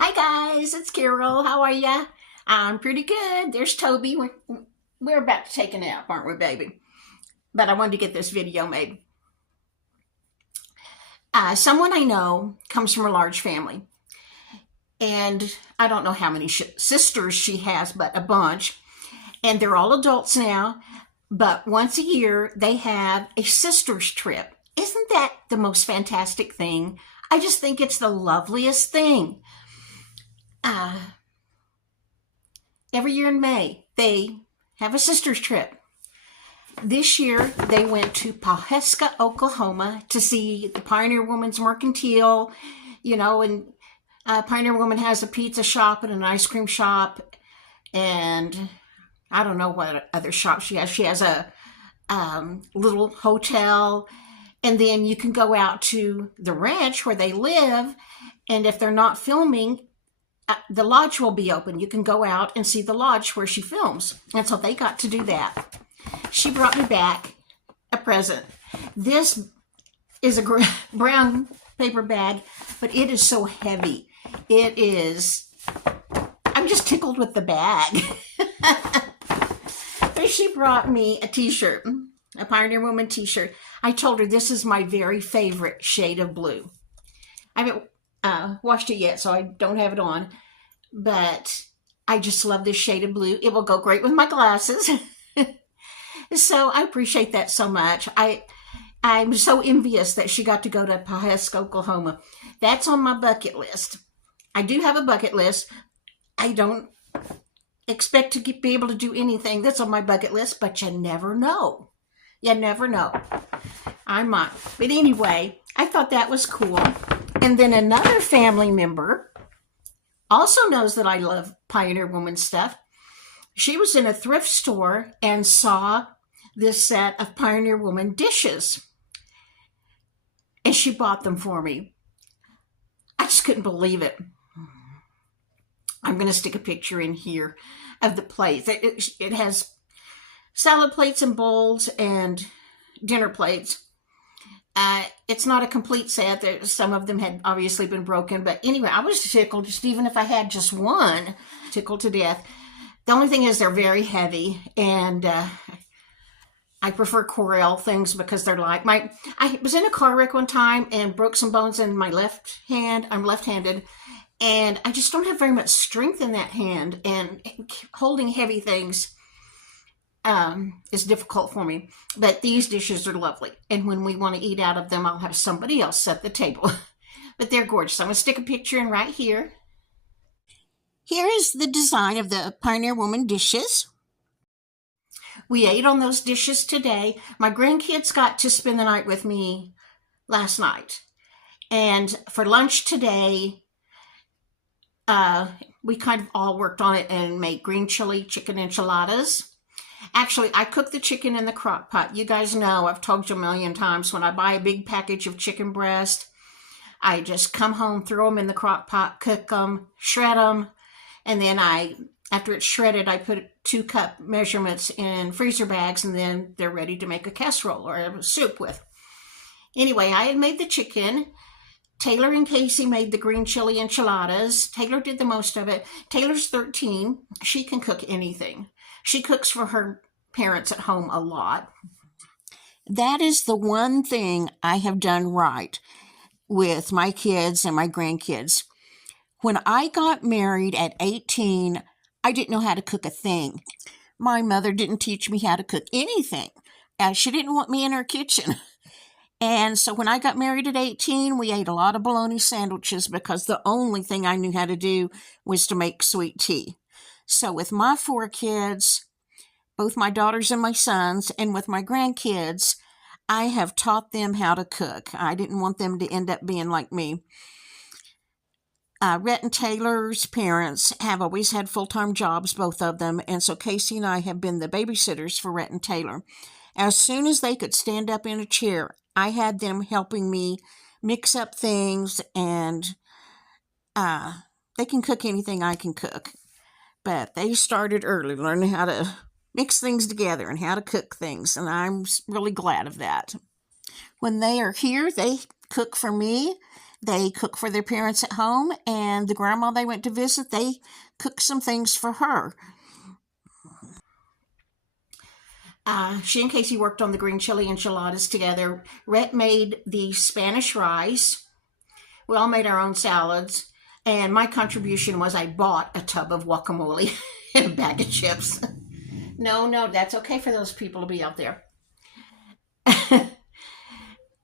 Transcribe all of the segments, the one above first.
Hi guys, it's Carol. How are ya? I'm pretty good. There's Toby. We're about to take a nap, aren't we, baby? But I wanted to get this video made. Someone I know comes from a large family, and I don't know how many sisters she has, but a bunch. And they're all adults now, but once a year they have a sisters trip. Isn't that the most fantastic thing? I just think it's the loveliest thing. Uh, every year in May, they have a sisters trip. This year, they went to Pawhuska, Oklahoma to see the Pioneer Woman's Mercantile, and Pioneer Woman has a pizza shop and an ice cream shop, and I don't know what other shop she has. She has a little hotel, and then you can go out to the ranch where they live, and if they're not filming, the lodge will be open. You can go out and see the lodge where she films. And so they got to do that. She brought me back a present. This is a brown paper bag, but it is so heavy. It is, I'm just tickled with the bag. She brought me a t-shirt, a Pioneer Woman t-shirt. I told her this is my very favorite shade of blue. I haven't washed it yet, so I don't have it on, but I just love this shade of blue. It will go great with my glasses. So I appreciate that so much. I'm so envious that she got to go to Pawhuska, Oklahoma. That's on my bucket list. I do have a bucket list. I don't expect to be able to do anything that's on my bucket list, but you never know. You never know. I might. But anyway, I thought that was cool. And then another family member also knows that I love Pioneer Woman stuff. She was in a thrift store and saw this set of Pioneer Woman dishes. And she bought them for me. I just couldn't believe it. I'm going to stick a picture in here of the plates. It has salad plates and bowls and dinner plates. It's not a complete set. Some of them had obviously been broken. But anyway, I was tickled, just even if I had just one, tickled to death. The only thing is they're very heavy, and I prefer Corel things because they're like I was in a car wreck one time and broke some bones in my left hand. I'm left-handed, and I just don't have very much strength in that hand, and holding heavy things is difficult for me. But these dishes are lovely, and when we want to eat out of them, I'll have somebody else set the table. But they're gorgeous. I'm going to stick a picture in right here. Here is the design of the Pioneer Woman dishes. We ate on those dishes today. My grandkids got to spend the night with me last night. And for lunch today, we kind of all worked on it and made green chili chicken enchiladas. Actually, I cook the chicken in the crock pot. You guys know, I've told you a million times, when I buy a big package of chicken breast, I just come home, throw them in the crock pot, cook them, shred them, and then after it's shredded, I put 2-cup measurements in freezer bags, and then they're ready to make a casserole or a soup with. Anyway, I had made the chicken. Taylor and Casey made the green chili enchiladas. Taylor did the most of it. Taylor's 13. She can cook anything. She cooks for her parents at home a lot. That is the one thing I have done right with my kids and my grandkids. When I got married at 18, I didn't know how to cook a thing. My mother didn't teach me how to cook anything. She didn't want me in her kitchen. And so when I got married at 18, we ate a lot of bologna sandwiches because the only thing I knew how to do was to make sweet tea. So with my 4 kids, both my daughters and my sons, and with my grandkids, I have taught them how to cook. I didn't want them to end up being like me. Rhett and Taylor's parents have always had full-time jobs, both of them, and so Casey and I have been the babysitters for Rhett and Taylor. As soon as they could stand up in a chair, I had them helping me mix up things, and they can cook anything I can cook. But they started early, learning how to mix things together and how to cook things, and I'm really glad of that. When they are here, they cook for me. They cook for their parents at home, and the grandma they went to visit, they cook some things for her. She and Casey worked on the green chili enchiladas together. Rhett made the Spanish rice. We all made our own salads. And my contribution was I bought a tub of guacamole and a bag of chips. No, that's okay for those people to be out there.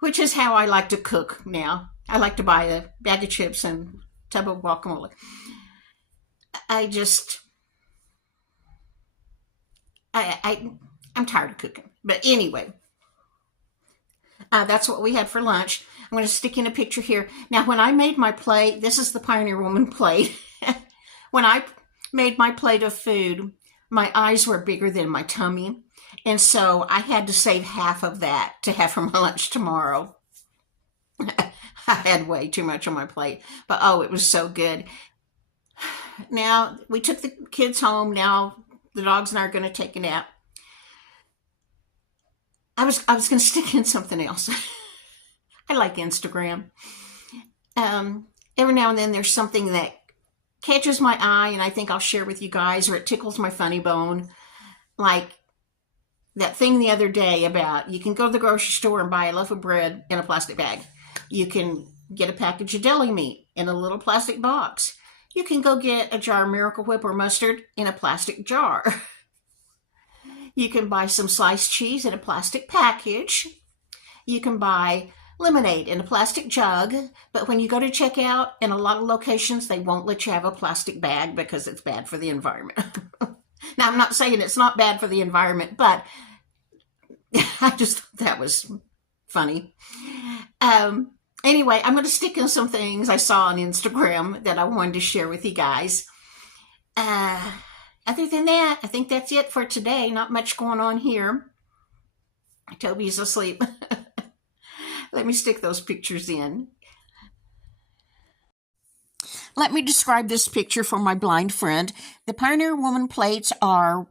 Which is how I like to cook now. I like to buy a bag of chips and a tub of guacamole. I'm tired of cooking. But anyway, that's what we had for lunch. I'm going to stick in a picture here. Now, when I made my plate, this is the Pioneer Woman plate. When I made my plate of food, my eyes were bigger than my tummy. And so I had to save half of that to have for my lunch tomorrow. I had way too much on my plate. But oh, it was so good. Now, we took the kids home. Now, the dogs and I are going to take a nap. I was going to stick in something else. I like Instagram. Every now and then there's something that catches my eye and I think I'll share with you guys, or it tickles my funny bone. Like that thing the other day about you can go to the grocery store and buy a loaf of bread in a plastic bag. You can get a package of deli meat in a little plastic box. You can go get a jar of Miracle Whip or mustard in a plastic jar. You can buy some sliced cheese in a plastic package. You can buy lemonade in a plastic jug, but when you go to check out, in a lot of locations, they won't let you have a plastic bag because it's bad for the environment. Now, I'm not saying it's not bad for the environment, but I just thought that was funny. Anyway, I'm going to stick in some things I saw on Instagram that I wanted to share with you guys. Other than that, I think that's it for today. Not much going on here. Toby's asleep. Let me stick those pictures in. Let me describe this picture for my blind friend. The Pioneer Woman plates are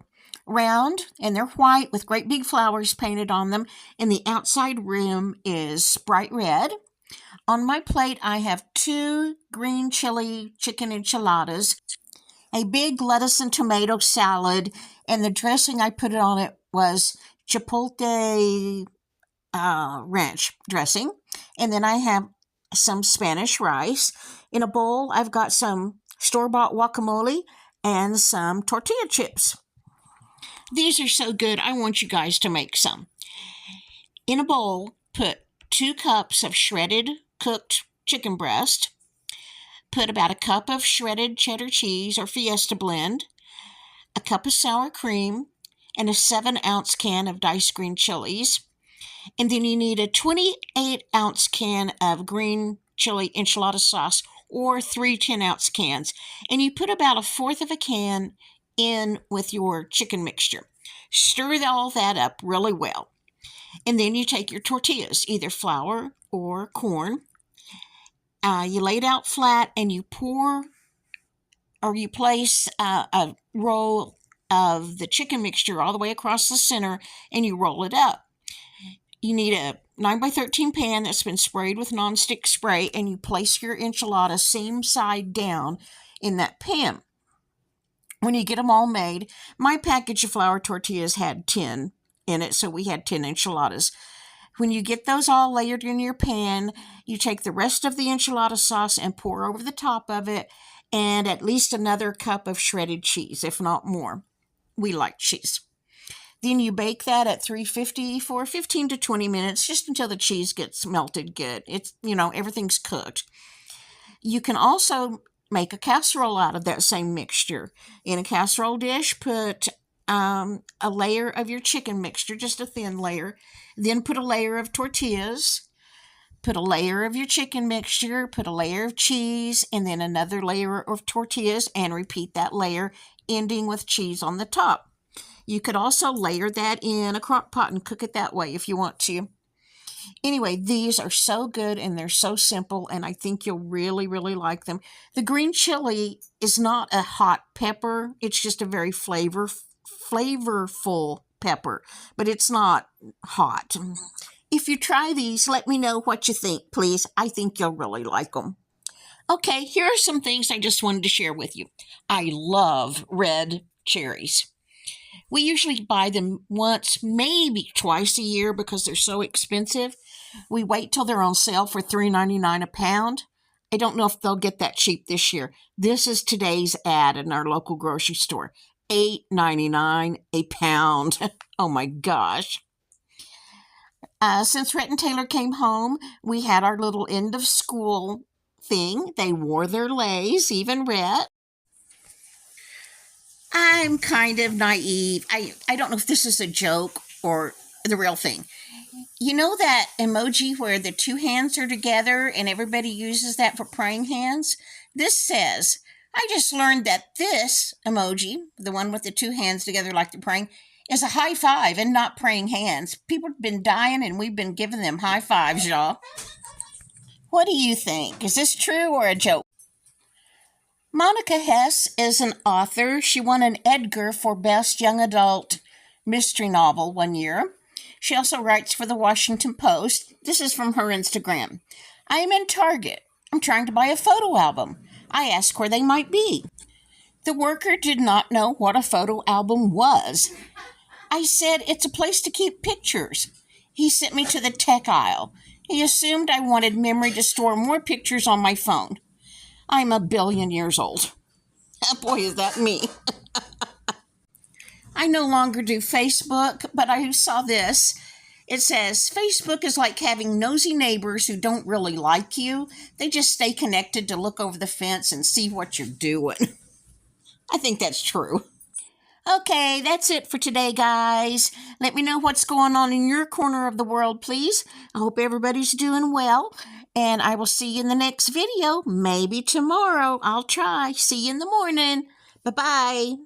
round and they're white with great big flowers painted on them, and the outside rim is bright red. On my plate, I have 2 green chili chicken enchiladas, a big lettuce and tomato salad, and the dressing I put on it was chipotle ranch dressing. And then I have some Spanish rice. In a bowl, I've got some store-bought guacamole and some tortilla chips. These are so good, I want you guys to make some. In a bowl, put 2 cups of shredded cooked chicken breast. Put about a cup of shredded cheddar cheese or Fiesta blend, a cup of sour cream, and a 7-ounce can of diced green chilies. And then you need a 28-ounce can of green chili enchilada sauce or 3 10-ounce cans. And you put about 1/4 of a can in with your chicken mixture. Stir all that up really well. And then you take your tortillas, either flour or corn. You lay it out flat and you pour or you place a roll of the chicken mixture all the way across the center and you roll it up. You need a 9x13 pan that's been sprayed with nonstick spray, and you place your enchilada seam side down in that pan. When you get them all made, my package of flour tortillas had 10 in it, so we had 10 enchiladas. When you get those all layered in your pan, you take the rest of the enchilada sauce and pour over the top of it, and at least another cup of shredded cheese, if not more. We like cheese. Then you bake that at 350 for 15 to 20 minutes, just until the cheese gets melted good. It's, everything's cooked. You can also make a casserole out of that same mixture. In a casserole dish, put a layer of your chicken mixture, just a thin layer. Then put a layer of tortillas. Put a layer of your chicken mixture. Put a layer of cheese, and then another layer of tortillas, and repeat that layer, ending with cheese on the top. You could also layer that in a crock pot and cook it that way if you want to. Anyway, these are so good and they're so simple, and I think you'll really, really like them. The green chili is not a hot pepper. It's just a very flavorful pepper, but it's not hot. if you try these, let me know what you think, please. I think you'll really like them. Okay, here are some things I just wanted to share with you. I love red cherries. We usually buy them once, maybe twice a year because they're so expensive. We wait till they're on sale for $3.99 a pound. I don't know if they'll get that cheap this year. This is today's ad in our local grocery store. $8.99 a pound. Oh my gosh. Since Rhett and Taylor came home, we had our little end of school thing. They wore their leis, even Rhett. I'm kind of naive. I don't know if this is a joke or the real thing. You know that emoji where the two hands are together and everybody uses that for praying hands? This says, I just learned that this emoji, the one with the two hands together like they're praying, is a high five and not praying hands. People have been dying and we've been giving them high fives, y'all. What do you think? Is this true or a joke? Monica Hess is an author. She won an Edgar for Best Young Adult Mystery Novel one year. She also writes for the Washington Post. This is from her Instagram. I am in Target. I'm trying to buy a photo album. I asked where they might be. The worker did not know what a photo album was. I said it's a place to keep pictures. He sent me to the tech aisle. He assumed I wanted memory to store more pictures on my phone. I'm a billion years old. Boy, is that me. I no longer do Facebook, but I saw this. It says, Facebook is like having nosy neighbors who don't really like you. They just stay connected to look over the fence and see what you're doing. I think that's true. Okay, that's it for today, guys. Let me know what's going on in your corner of the world, please. I hope everybody's doing well, and I will see you in the next video, maybe tomorrow. I'll try. See you in the morning. Bye-bye.